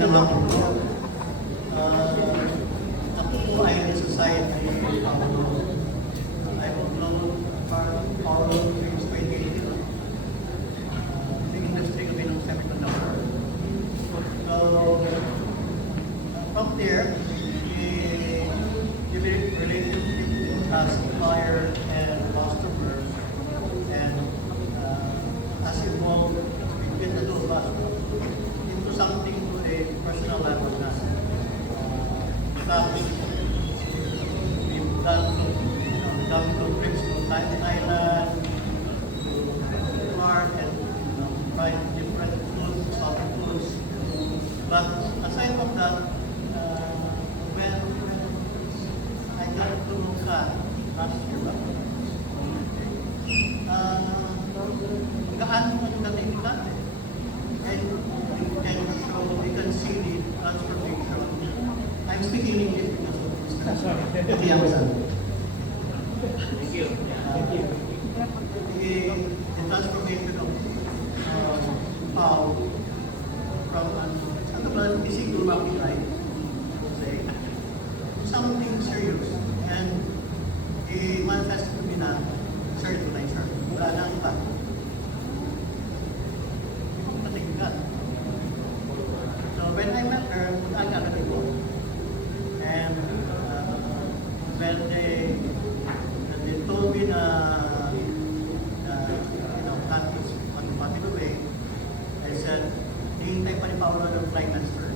naman ito. Ako po ay in society. I don't know how things may be. The industry kami ng semiconductor. So, from there, the relationship as supplier and customer and as involved between the two of us into something to a personal level na. We've done trips to Thailand, to Mark, and tried different foods, solid foods. But aside from that, when I got to Luka last year, gaano ang dating natin. And we can see the transformation. I'm speaking English because of this. Sorry. Thank you. The transformation of Pao from an easy to apply, say, something serious and a manifesto to be na certified. Wala nang iba. So when I met her, I got a go. And when they told me that that was passing away, I said, hihintay pa ni Paolo ng prime minister.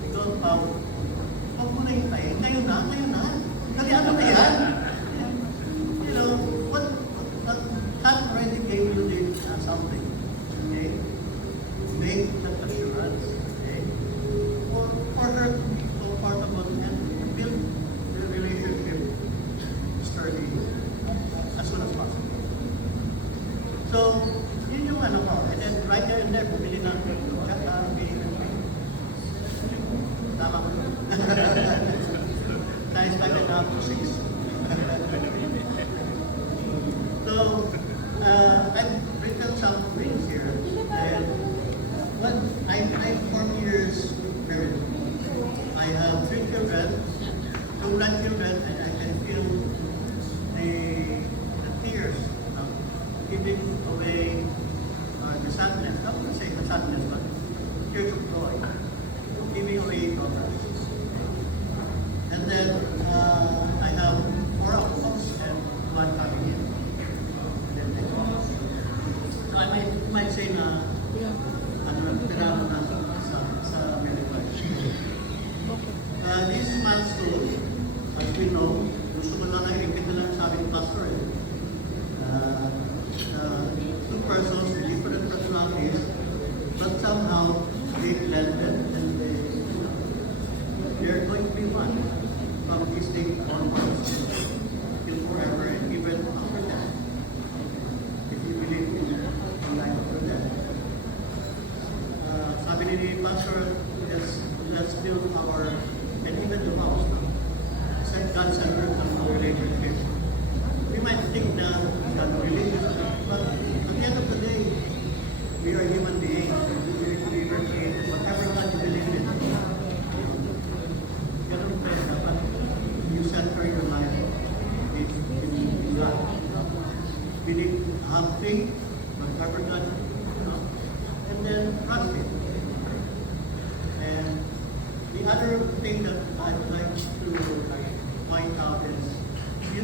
Because huwag mo na hintayin, kayo na. Kali ano na yan? You know, that already gave you something. Okay? Made that assurance. Okay? For her to be comfortable and build the relationship sturdy as soon as possible. So, yun yung ano ko. And then right there and there, bumili ng tsaka, tama ko. Size 5.5 to 6. So, I've written some things here. And I'm 4 years married. I have 3 children, 2 grandchildren, and I can feel the tears giving away the sadness. I wouldn't say the sadness, but tears of joy, giving away daughters. And then I have 4 uncles and 1 family. So I might say na nagtagano na sa America. This milestone, as we know, gusto ko lang na-repeat na lang sa aming pastor. Two persons with different personalities, but somehow they blended and they're going to be one from this day onwards till forever and even after death. If you believe in life after death. Sabi ni Pastor, let's build our, and even the house now, God-centered relationship. We might think na relationship, but at the end of the day, we are human beings. We were created, whatever God you believe in. Ganun tayo dapat you center your life in God. Believe, have faith, whatever God, and then trust Him. And the other thing that I'd like to point out is you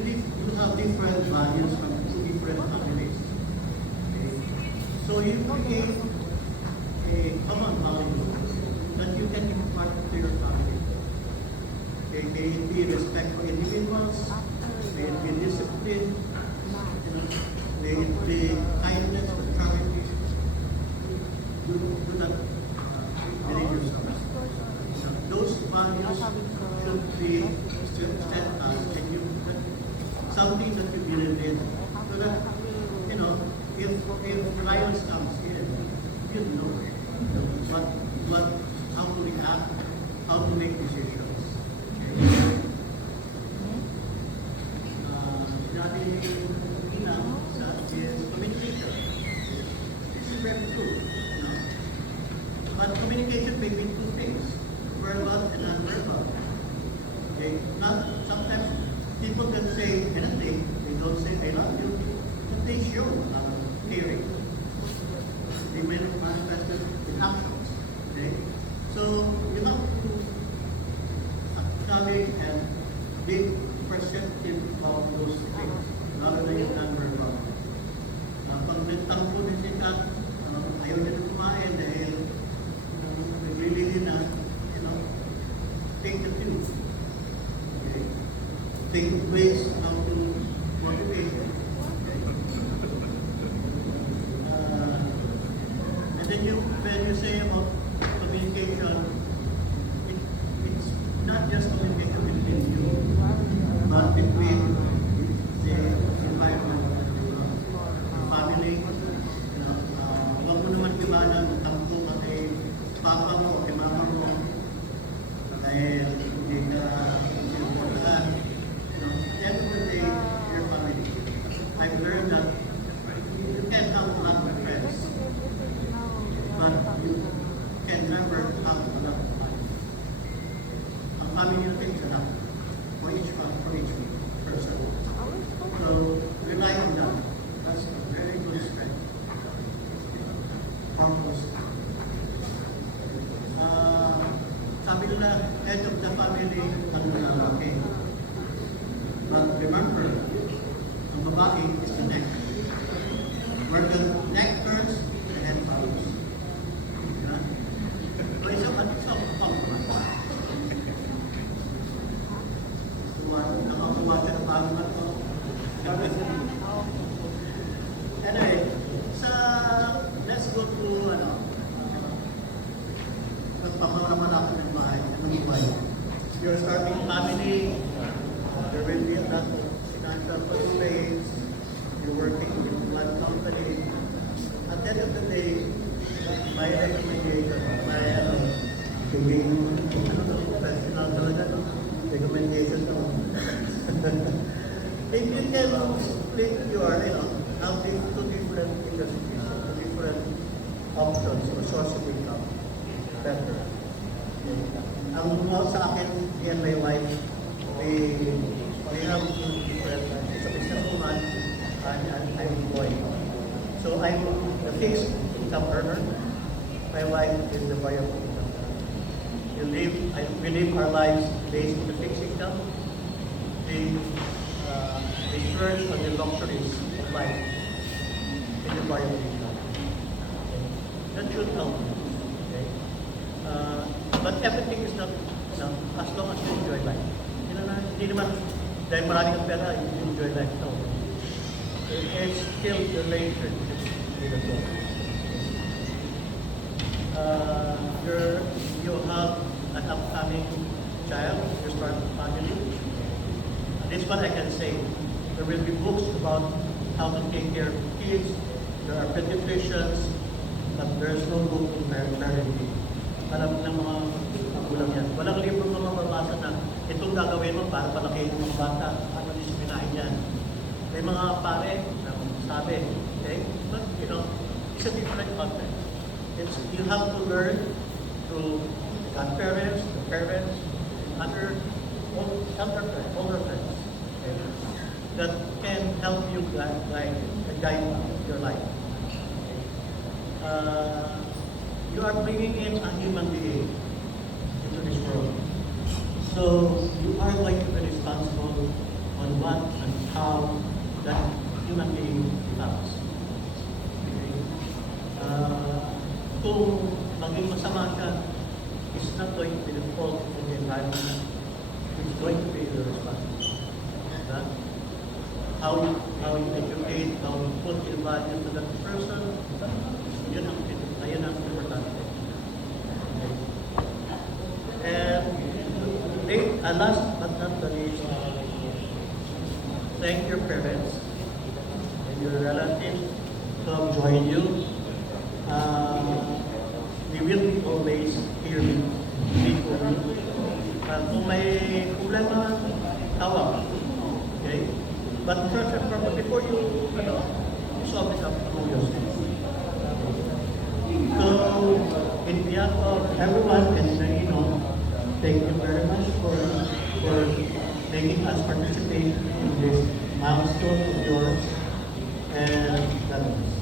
have different values from 2 different families. Okay? So you create a common value that you can impart to your family. Okay? May it be respect for individuals, may it be discipline, may it be kindness or charity. Do not believe yourself. Those values should be steadfast and something that you believe in. So that, if trials comes in, you know how to react, how to make decisions. Okay? is communication. This is very true. But communication communication may be two things, verbal and non-verbal. Okay? Not, sometimes people can say anything, they don't say I love you, but they show caring. They may not manifest it in actions. Okay? So you have to acknowledge and be perceptive of those things, lalo na yung non-verbal. Pag nagtampo din si Kat, ayaw na kumain dahil naglilili na, take the cue. Okay? Think of ways how to motivate them. Okay? And then when you say about communication, it's not just communication between you, but between the environment, the family. Huwag mo naman kibanan, tampo ka kay papa mo o kay mama mo dahil hindi ka sinusundan. End of the day, your family. I've learned that you can have a lot of friends, but you can never have a lot of money. Ang family yung things enough for each person. So, rely on them. That's a very good strength. Harmless. Sabi nila, head of the family ang lalaki. But remember, ang babae is the neck. Where the neck turns, the head follows. Diba? So, isang compliment. Nakakuha siya ng bago na ito. Anyway, let's go to, nagpamaraman ako ng bahay. Anong bahay? You're starting family, there will be a lot of financial constraints, you're working in one company. At the end of the day, my recommendation, giving, professional talaga, no? Recommendation, no? If you can split your, have these two different industries, two different options or source of income, better. Okay. Ang mga sa akin, me and my wife, we have two different, it's a businesswoman and I'm employed. So I'm the fixed income earner. My wife is the variable income earner. We live our lives based on the fixed income. We splurge on the luxuries of life in the variable income. Okay. That should help. Okay. But everything is not, as long as you enjoy life. Hindi naman, dahil maraming ang pera, you enjoy life. No. It's still the relationship with the God. You have an upcoming child, you start a family. This one I can say. There will be books about how to take care of kids. There are pediatricians, but there's no book in parenting. Alam ng mga magulang yan. Walang libro na mababasa na itong gagawin mo para palakihin ng mga bata. Ano disiplinahin yan? May mga pare na sabi, okay? But, it's a different content. You have to learn through godparents, the parents, other older friends, okay, that can help you guide your life. You are bringing in a human being into this world. So you are going to be responsible on what and how that human being becomes. Okay? Kung maging masama siya, it's not going to be the fault of the environment. It's going to be the responsibility. How you educate, how you put your value to that person, yun ang importante. Okay. And last but not the least, thank your parents and your relatives who have joined you. We will be always here for you. Kung may problema, tawag. Okay? But first and foremost, before you solve it up, know yourself. So, in behalf of everyone, and thank you very much for making us participate in this milestone of yours. And God bless.